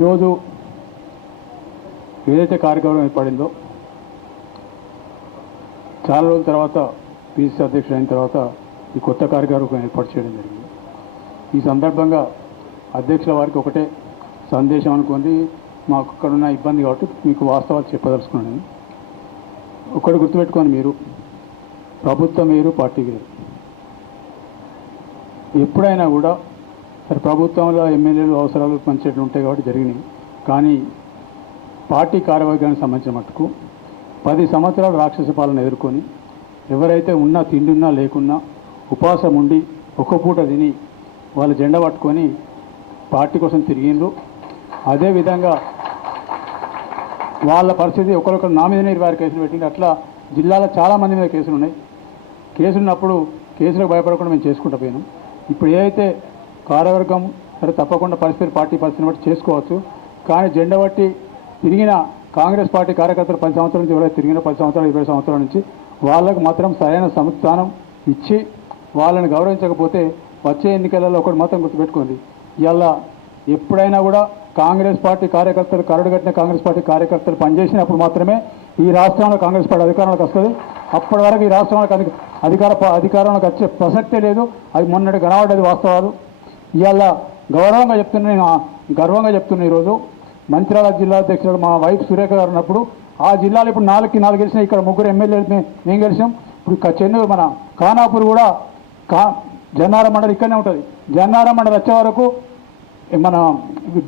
ఈరోజు ఏదైతే కార్యక్రమం ఏర్పడిందో చాలా రోజుల తర్వాత పిసిసి అధ్యక్షుడు అయిన తర్వాత ఈ కొత్త కార్యక్రమం ఏర్పాటు చేయడం జరిగింది. ఈ సందర్భంగా అధ్యక్షుల వారికి ఒకటే సందేశం అనుకోండి, మాకు అక్కడ ఉన్న ఇబ్బంది కాబట్టి మీకు వాస్తవాలు చెప్పదలుచుకున్నాను. ఒకటి గుర్తుపెట్టుకోండి, మీరు ప్రభుత్వం వేరు, పార్టీ వేరు. ఎప్పుడైనా కూడా సరే ప్రభుత్వంలో ఎమ్మెల్యేలు అవసరాలు పంచేట్లు ఉంటాయి కాబట్టి జరిగినాయి. కానీ పార్టీ కార్యవర్గానికి సంబంధించిన మట్టుకు 10 సంవత్సరాలు రాక్షస పాలన ఎదుర్కొని ఎవరైతే ఉన్నా తిండి ఉన్నా లేకున్నా ఉపవాసం ఉండి ఒక్క పూట తిని వాళ్ళ జెండా పట్టుకొని పార్టీ కోసం తిరిగిండ్రు. అదేవిధంగా వాళ్ళ పరిస్థితి ఒకరొకరు నా మీదనే 26 కేసులు పెట్టింది. అట్లా జిల్లాలో చాలామంది మీద కేసులు ఉన్నాయి. కేసులు ఉన్నప్పుడు కేసులకు భయపడకుండా మేము చేసుకుంటూ పోయినాం. ఇప్పుడు ఏదైతే కార్యవర్గం సరే తప్పకుండా పరిస్థితి పార్టీ పరిస్థితిని బట్టి చేసుకోవచ్చు. కానీ జెండా బట్టి తిరిగిన కాంగ్రెస్ పార్టీ కార్యకర్తలు 10 సంవత్సరాల నుంచి ఎవరైతే తిరిగిన 10 సంవత్సరాలు 20 సంవత్సరాల నుంచి వాళ్ళకు మాత్రం సరైన సంస్థానం ఇచ్చి వాళ్ళని గౌరవించకపోతే వచ్చే ఎన్నికలలో ఒకటి మాత్రం గుర్తుపెట్టుకోండి, ఇలా ఎప్పుడైనా కూడా కాంగ్రెస్ పార్టీ కార్యకర్తలు కరడుగట్టిన కాంగ్రెస్ పార్టీ కార్యకర్తలు పనిచేసినప్పుడు మాత్రమే ఈ రాష్ట్రంలో కాంగ్రెస్ పార్టీ అధికారంలోకి వస్తుంది. అప్పటి వరకు ఈ రాష్ట్రంలోకి అధికారంలోకి వచ్చే ప్రసక్తే లేదు. అది మొన్నటి కనబడ్డది వాస్తవాలు. ఇవాళ గౌరవంగా చెప్తున్నా, నేను గర్వంగా చెప్తున్నా. ఈరోజు మంచిర్యాల జిల్లా అధ్యక్షుడు మా వైఫ్ సురేఖ గారు ఉన్నప్పుడు ఆ జిల్లాలో ఇప్పుడు 4కి 4 గెలిచినాయి. ఇక్కడ 3 ఎమ్మెల్యేలు మేము గెలిచాం. ఇప్పుడు చెన్నూరు మన ఖానాపూర్ కూడా జన్నారం మండలి ఇక్కడనే ఉంటుంది. జన్నారం మండలి వచ్చే వరకు మన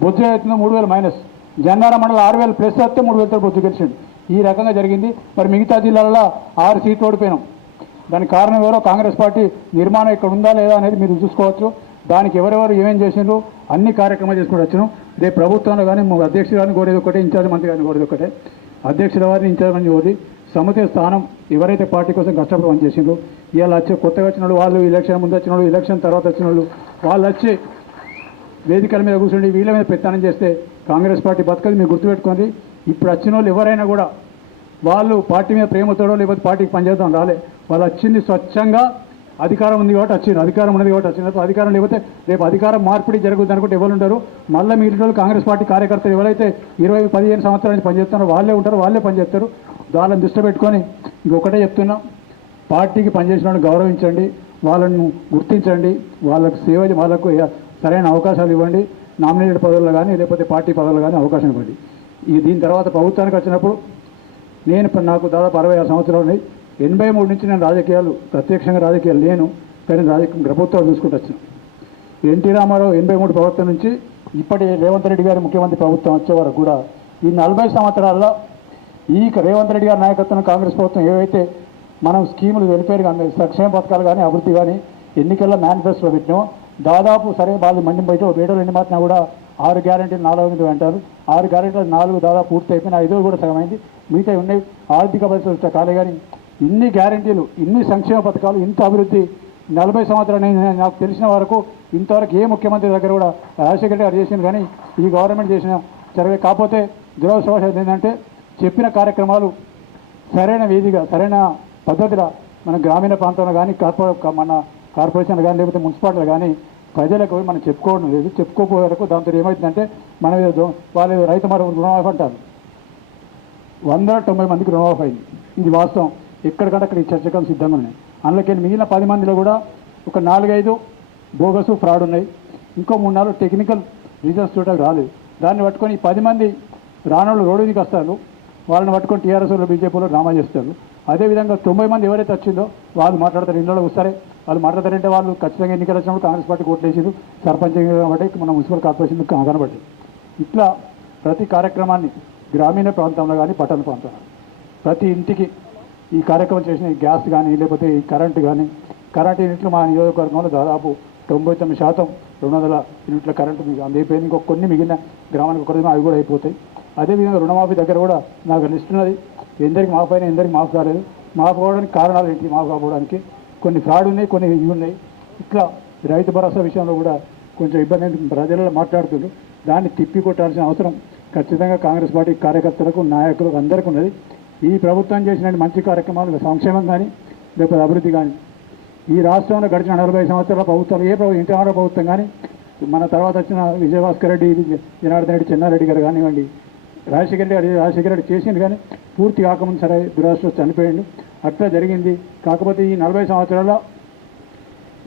బొజ్జు అవుతుందో 3000 మైనస్, జన్నారం మండలి 6000 ప్లస్ వస్తే 3000తో బొజ్జు గెలిచిండు. ఈ రకంగా జరిగింది. మరి మిగతా జిల్లాలలో 6 సీట్లు ఓడిపోయినాం. దానికి కారణం ఎవరో కాంగ్రెస్ పార్టీ నిర్మాణం ఇక్కడ ఉందా లేదా అనేది మీరు చూసుకోవచ్చు. దానికి ఎవరెవరు ఏమేం చేసిండ్రు అన్ని కార్యక్రమాలు చేసుకుంటూ వచ్చినాం. రేపు ప్రభుత్వంలో కానీ అధ్యక్షుడు గారిని కోరేది ఒకటే, ఇన్ఛార్జ్ మంత్రి గారిని కోరేది ఒకటే. అధ్యక్షుల వారిని ఇన్ఛార్జ్ మంత్రి కోరి సముచిత స్థానం ఎవరైతే పార్టీ కోసం కష్టపడి పనిచేసిండ్రు, ఇవాళ వచ్చే కొత్తగా వచ్చిన వాళ్ళు, ఎలక్షన్ ముందు వచ్చిన వాళ్ళు, ఎలక్షన్ తర్వాత వచ్చిన వాళ్ళు వచ్చి వేదికల మీద కూర్చొని వీళ్ళ మీద పెత్తనం చేస్తే కాంగ్రెస్ పార్టీ బతకదు. మీరు గుర్తుపెట్టుకోండి. ఇప్పుడు వచ్చిన వాళ్ళు ఎవరైనా కూడా వాళ్ళు పార్టీ మీద ప్రేమతోడో లేకపోతే పార్టీకి పనిచేద్దాం రాలే. వాళ్ళు వచ్చింది స్వచ్ఛంగా అధికారం ఉంది కాబట్టి వచ్చింది, అధికారం ఉన్నది కాబట్టి వచ్చింది. అధికారం లేకపోతే రేపు అధికారం మార్పిడి జరుగుతుంది అనుకుంటే ఎవరు ఉంటారు? మళ్ళీ మిగిలిన వాళ్ళు కాంగ్రెస్ పార్టీ కార్యకర్తలు ఎవరైతే 20-15 సంవత్సరాల నుంచి పనిచేస్తున్నారో వాళ్ళే ఉంటారు, వాళ్ళే పనిచేస్తారు. దానిని దృష్టి పెట్టుకొని ఇంకొకటే చెప్తున్నా, పార్టీకి పనిచేసిన వాళ్ళని గౌరవించండి, వాళ్ళను గుర్తించండి, వాళ్ళకు వాళ్ళకు సరైన అవకాశాలు ఇవ్వండి. నామినేటెడ్ పదవులు కానీ లేకపోతే పార్టీ పదవులు కానీ అవకాశం ఇవ్వండి. దీని తర్వాత ప్రభుత్వానికి వచ్చినప్పుడు నాకు దాదాపు 66 సంవత్సరాలు ఉన్నాయి. 83 నుంచి నేను ప్రత్యక్షంగా రాజకీయాలు లేను, కానీ ప్రభుత్వాలు చూసుకుంటూ వచ్చాను. ఎన్టీ రామారావు 83 ప్రభుత్వం నుంచి ఇప్పటి రేవంత్ రెడ్డి గారి ముఖ్యమంత్రి ప్రభుత్వం వచ్చే వరకు కూడా ఈ 40 సంవత్సరాల్లో ఈ రేవంత్ రెడ్డి గారి నాయకత్వంలో కాంగ్రెస్ ప్రభుత్వం ఏవైతే మనం స్కీములు వెల్ఫేర్ కానీ సంక్షేమ పథకాలు కానీ అభివృద్ధి కానీ ఎన్నికల్లో మేనిఫెస్టోలో పెట్టినామో దాదాపు సరే వాళ్ళు మండి బయట వేటోలు ఎన్ని మాత్రం కూడా 6 గ్యారెంటీలు 4 అంటారు. 6 గ్యారెంటీలు 4 దాదాపు పూర్తి అయిపోయినా 5 కూడా సగమైంది. మిగతా ఉన్నాయి ఆర్థిక పరిస్థితులు కాలే. కానీ ఇన్ని గ్యారెంటీలు, ఇన్ని సంక్షేమ పథకాలు, ఇంత అభివృద్ధి 40 సంవత్సరాలు నాకు తెలిసిన వరకు ఇంతవరకు ఏ ముఖ్యమంత్రి దగ్గర కూడా రాజశేఖర గారు చేసింది కానీ ఈ గవర్నమెంట్ చేసిన చర్య. కాకపోతే దురదృష్టవశాత్తు ఏంటంటే చెప్పిన కార్యక్రమాలు సరైన వీధిగా సరైన పద్ధతిలో మన గ్రామీణ ప్రాంతంలో కానీ మన కార్పొరేషన్లు కానీ లేకపోతే మున్సిపాలిటీలు కానీ ప్రజలకు మనం చెప్పుకోవడం లేదు. చెప్పుకోపోయే వరకు దాంతో ఏమవుతుందంటే మన వాళ్ళు రైతు రుణమాఫీ అంటారు. 190 మందికి రుణమాఫీ అయింది. ఇది వాస్తవం. ఎక్కడికంటే అక్కడ ఈ చర్చకం సిద్ధంగా ఉన్నాయి. అందులోకి మిగిలిన 10 మందిలో కూడా ఒక 4-5 బోగసు ఫ్రాడ్ ఉన్నాయి. ఇంకో 3-4 టెక్నికల్ రీజన్స్ తోట రాలేదు. దాన్ని పట్టుకొని 10 మంది రానోళ్ళు రోడ్డు మీదకి వస్తారు. వాళ్ళని పట్టుకొని టీఆర్ఎస్లో బీజేపీలో డ్రామా చేస్తారు. అదేవిధంగా 90 మంది ఎవరైతే వచ్చిందో వాళ్ళు మాట్లాడతారు. ఇంట్లో వస్తారే వాళ్ళు మాట్లాడతారంటే వాళ్ళు ఖచ్చితంగా ఎన్నికలు వచ్చినప్పుడు కాంగ్రెస్ పార్టీ ఓట్లు వేసారు, సర్పంచ్ కాబట్టి మన మున్సిపల్ కార్పొరేషన్ కనబట్టి. ఇట్లా ప్రతి కార్యక్రమాన్ని గ్రామీణ ప్రాంతంలో కానీ పట్టణ ప్రాంతంలో ప్రతి ఇంటికి ఈ కార్యక్రమం చేసిన ఈ గ్యాస్ కానీ లేకపోతే ఈ కరెంటు కానీ, కరెంటు యూనిట్లు మా నియోజకవర్గంలో దాదాపు 99% 200 యూనిట్ల కరెంటు మీకు అందిపోయింది. ఇంకొక కొన్ని మిగిలిన గ్రామానికి ఒకరిది అవి కూడా అయిపోతాయి. అదేవిధంగా రుణమాఫీ దగ్గర కూడా నాకు లిస్ట్ ఉన్నది. ఎందరికి మాఫ్ అయినా ఎందరికి మాఫ్ కాలేదు. మాఫ్ అవ్వడానికి కారణాలు ఏంటి? మాఫ్ అవ్వడానికి కొన్ని ఫ్రాడ్ ఉన్నాయి, కొన్ని ఇవి ఉన్నాయి. ఇట్లా రైతు భరోసా విషయంలో కూడా కొంచెం ఇబ్బంది ప్రజలలో మాట్లాడుతుండ్రు. దాన్ని తిప్పి కొట్టాల్సిన అవసరం ఖచ్చితంగా కాంగ్రెస్ పార్టీ కార్యకర్తలకు, నాయకులకు అందరికీ ఉన్నది. ఈ ప్రభుత్వం చేసిన మంచి కార్యక్రమాలు సంక్షేమం కానీ లేకపోతే అభివృద్ధి కానీ ఈ రాష్ట్రంలో గడిచిన 40 సంవత్సరాల ప్రభుత్వాలు ఎన్టీ రామారావు ప్రభుత్వం కానీ మన తర్వాత వచ్చిన విజయభాస్కర్ రెడ్డి, జనార్దన్ రెడ్డి, చెన్నారెడ్డి గారు కానివ్వండి, రాజశేఖర రెడ్డి చేసిండు కానీ పూర్తి కాకముందు సరే దురదృష్టం చనిపోయిండు. అట్లా జరిగింది. కాకపోతే ఈ 40 సంవత్సరాల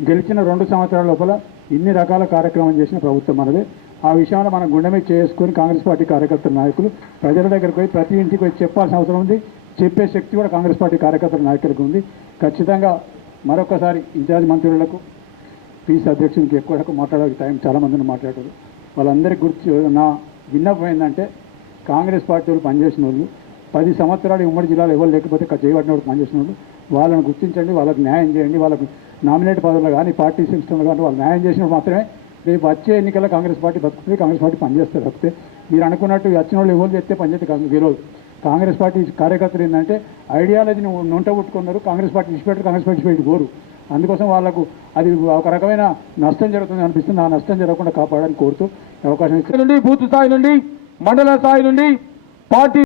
గెలిచిన 2 సంవత్సరాల లోపల ఇన్ని రకాల కార్యక్రమం చేసిన ప్రభుత్వం మనదే. ఆ విషయంలో మనం గుండె మీద చేసుకొని కాంగ్రెస్ పార్టీ కార్యకర్తల నాయకులు ప్రజల దగ్గరికి పోయి ప్రతి ఇంటికి పోయి చెప్పాల్సిన అవసరం ఉంది. చెప్పే శక్తి కూడా కాంగ్రెస్ పార్టీ కార్యకర్తల నాయకులకు ఉంది. ఖచ్చితంగా మరొకసారి ఇన్ఛార్జ్ మంత్రులకు, పీసీ అధ్యక్షునికి ఎక్కువ మాట్లాడే టైం చాలామందిని మాట్లాడారు. వాళ్ళందరికీ గుర్తు నా విన్నపం ఏంటంటే, కాంగ్రెస్ పార్టీ వాళ్ళు పనిచేసిన వాళ్ళు 10 సంవత్సరాలు ఉమ్మడి జిల్లాలో ఎవరు లేకపోతే చేయబడిన వాళ్ళు పనిచేసిన వాళ్ళు, వాళ్ళని గుర్తించండి, వాళ్ళకి న్యాయం చేయండి. వాళ్ళకు నామినేట్ పదవులు కానీ పార్టీ సిస్టంలో కానీ వాళ్ళు న్యాయం చేసినప్పుడు మాత్రమే రేపు వచ్చే ఎన్నికల్లో కాంగ్రెస్ పార్టీ బతుకుతుంది, కాంగ్రెస్ పార్టీ పనిచేస్తారు. తప్పితే మీరు అనుకున్నట్టు వచ్చిన వాళ్ళు ఎవరు చేస్తే పనిచేస్తే గెలవదు. కాంగ్రెస్ పార్టీ కార్యకర్తలు ఏంటంటే ఐడియాలజీని నొంట పుట్టుకున్నారు. కాంగ్రెస్ పార్టీ ఇచ్చిపెట్టారు, కాంగ్రెస్ పార్టీ ఇచ్చిపెట్టి పోరు. అందుకోసం వాళ్ళకు అది ఒక రకమైన నష్టం జరుగుతుంది అనిపిస్తుంది. ఆ నష్టం జరగకుండా కాపాడాలని కోరుతూ అవకాశం ఇచ్చారు. బూత్ స్థాయి నుండి, మండల స్థాయి నుండి పార్టీ